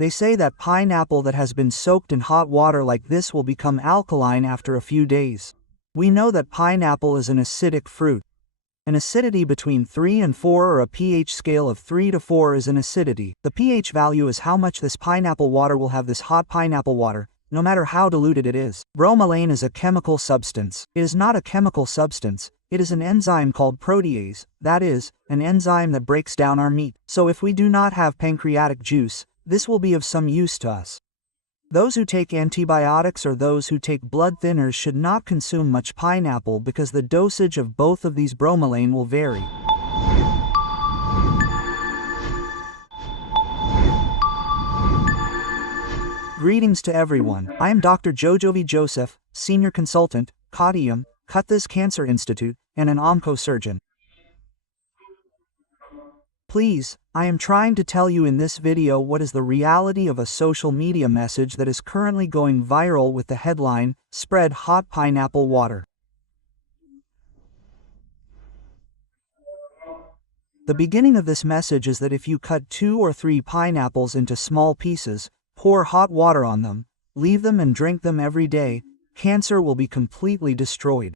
They say that pineapple that has been soaked in hot water like this will become alkaline after a few days. We know that pineapple is an acidic fruit. An acidity between 3 and 4 or a pH scale of 3 to 4 is an acidity. The pH value is how much this pineapple water will have this hot pineapple water, no matter how diluted it is. Bromelain is a chemical substance. It is not a chemical substance. It is an enzyme called protease, that is, an enzyme that breaks down our meat. So if we do not have pancreatic juice, this will be of some use to us. Those who take antibiotics or those who take blood thinners should not consume much pineapple because the dosage of both of these bromelain will vary. Greetings to everyone. I am Dr. Jojo V Joseph, Senior Consultant, Codium, Cuthas Cancer Institute, and an oncosurgeon. Please, I am trying to tell you in this video what is the reality of a social media message that is currently going viral with the headline, "Spread Hot Pineapple Water." The beginning of this message is that if you cut 2 or 3 pineapples into small pieces, pour hot water on them, leave them and drink them every day, cancer will be completely destroyed.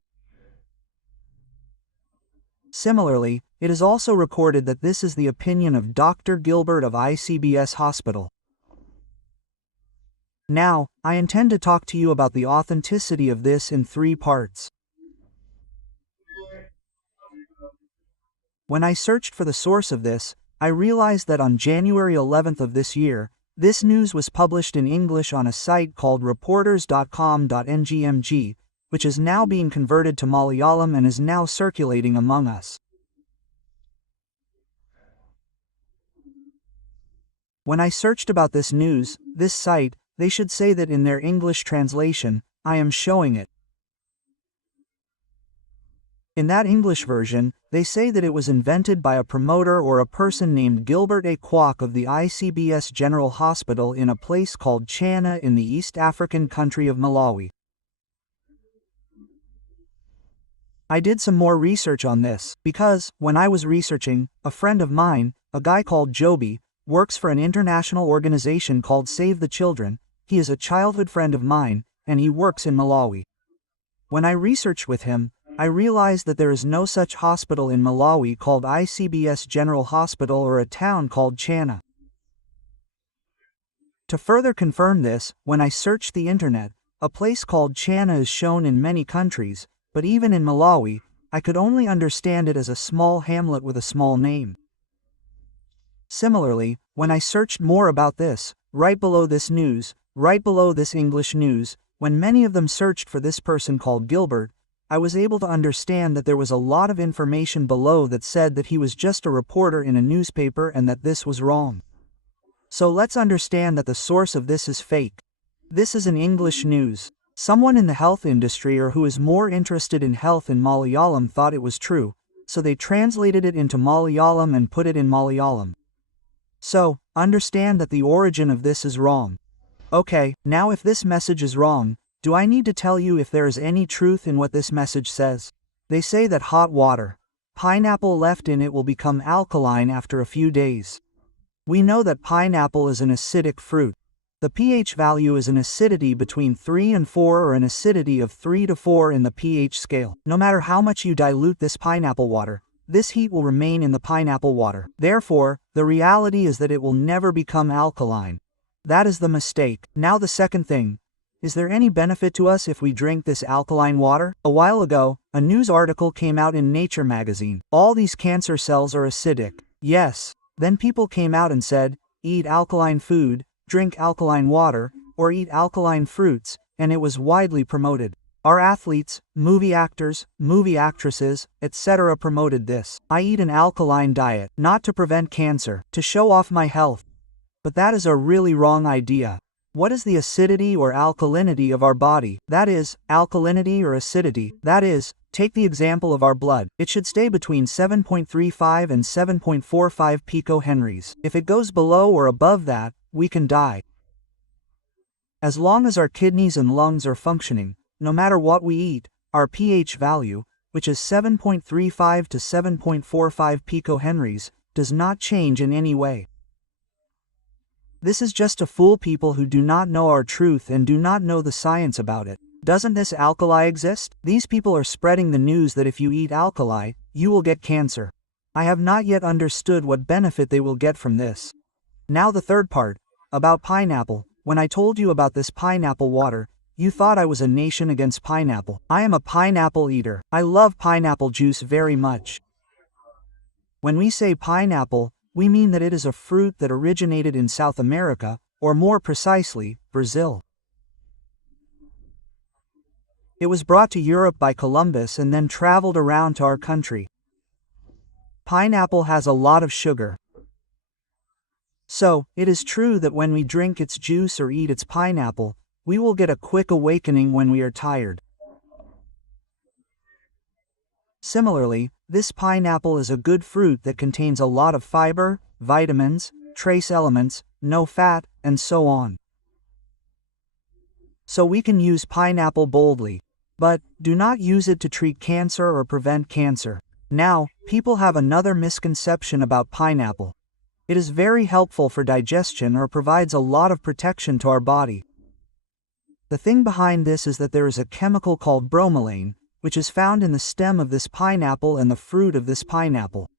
Similarly, it is also recorded that this is the opinion of Dr. Gilbert of ICBS Hospital. Now, I intend to talk to you about the authenticity of this in 3 parts. When I searched for the source of this, I realized that on January 11th of this year, this news was published in English on a site called reporters.com.ngmg, which is now being converted to Malayalam and is now circulating among us. When I searched about this news, this site, they should say that in their English translation, I am showing it. In that English version, they say that it was invented by a promoter or a person named Gilbert A. Kwok of the ICBS General Hospital in a place called Chana in the East African country of Malawi. I did some more research on this, because, when I was researching, a friend of mine, a guy called Joby, works for an international organization called Save the Children. He is a childhood friend of mine, and he works in Malawi. When I researched with him, I realized that there is no such hospital in Malawi called ICBS General Hospital or a town called Chana. To further confirm this, when I searched the internet, a place called Chana is shown in many countries, but even in Malawi, I could only understand it as a small hamlet with a small name. Similarly, when I searched more about this, right below this news, right below this English news, when many of them searched for this person called Gilbert, I was able to understand that there was a lot of information below that said that he was just a reporter in a newspaper and that this was wrong. So let's understand that the source of this is fake. This is an English news. Someone in the health industry or who is more interested in health in Malayalam thought it was true, so they translated it into Malayalam and put it in Malayalam. So, understand that the origin of this is wrong. Okay, now if this message is wrong, do I need to tell you if there is any truth in what this message says? They say that hot water, pineapple left in it will become alkaline after a few days. We know that pineapple is an acidic fruit. The pH value is an acidity between 3 and 4 or an acidity of 3 to 4 in the pH scale. No matter how much you dilute this pineapple water, this heat will remain in the pineapple water. Therefore, the reality is that it will never become alkaline. That is the mistake. Now the second thing. Is there any benefit to us if we drink this alkaline water? A while ago, a news article came out in Nature magazine. All these cancer cells are acidic. Yes. Then people came out and said, eat alkaline food, drink alkaline water, or eat alkaline fruits, and it was widely promoted. Our athletes, movie actors, movie actresses, etc. promoted this. I eat an alkaline diet, not to prevent cancer, to show off my health. But that is a really wrong idea. What is the acidity or alkalinity of our body? That is, alkalinity or acidity. That is, take the example of our blood. It should stay between 7.35 and 7.45 picohenries. If it goes below or above that, we can die. As long as our kidneys and lungs are functioning, no matter what we eat, our pH value, which is 7.35 to 7.45 picohenries, does not change in any way. This is just to fool people who do not know our truth and do not know the science about it. Doesn't this alkali exist? These people are spreading the news that if you eat alkali, you will get cancer. I have not yet understood what benefit they will get from this. Now the third part, about pineapple. When I told you about this pineapple water, you thought I was a nation against pineapple. I am a pineapple eater. I love pineapple juice very much. When we say pineapple, we mean that it is a fruit that originated in South America, or more precisely, Brazil. It was brought to Europe by Columbus and then traveled around to our country. Pineapple has a lot of sugar. So, it is true that when we drink its juice or eat its pineapple, we will get a quick awakening when we are tired. Similarly, this pineapple is a good fruit that contains a lot of fiber, vitamins, trace elements, no fat, and so on. So we can use pineapple boldly. But, do not use it to treat cancer or prevent cancer. Now, people have another misconception about pineapple. It is very helpful for digestion or provides a lot of protection to our body. The thing behind this is that there is a chemical called bromelain, which is found in the stem of this pineapple and the fruit of this pineapple.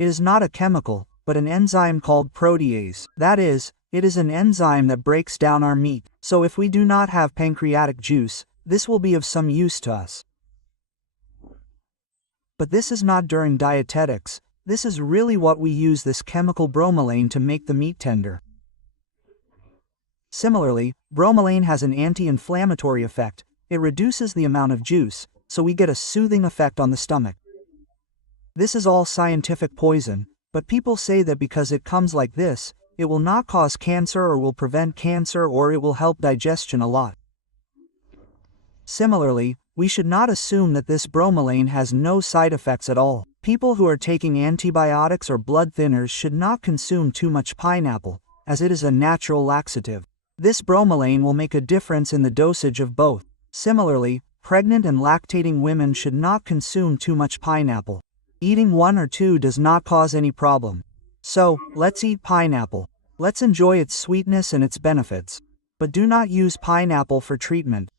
It is not a chemical, but an enzyme called protease. That is, it is an enzyme that breaks down our meat. So if we do not have pancreatic juice, this will be of some use to us. But this is not during dietetics. This is really what we use this chemical bromelain to make the meat tender. Similarly, bromelain has an anti-inflammatory effect. It reduces the amount of juice, so we get a soothing effect on the stomach. This is all scientific poison, but people say that because it comes like this, it will not cause cancer or will prevent cancer or it will help digestion a lot. Similarly, we should not assume that this bromelain has no side effects at all. People who are taking antibiotics or blood thinners should not consume too much pineapple, as it is a natural laxative. This bromelain will make a difference in the dosage of both. Similarly, pregnant and lactating women should not consume too much pineapple. Eating 1 or 2 does not cause any problem. So, let's eat pineapple. Let's enjoy its sweetness and its benefits. But do not use pineapple for treatment.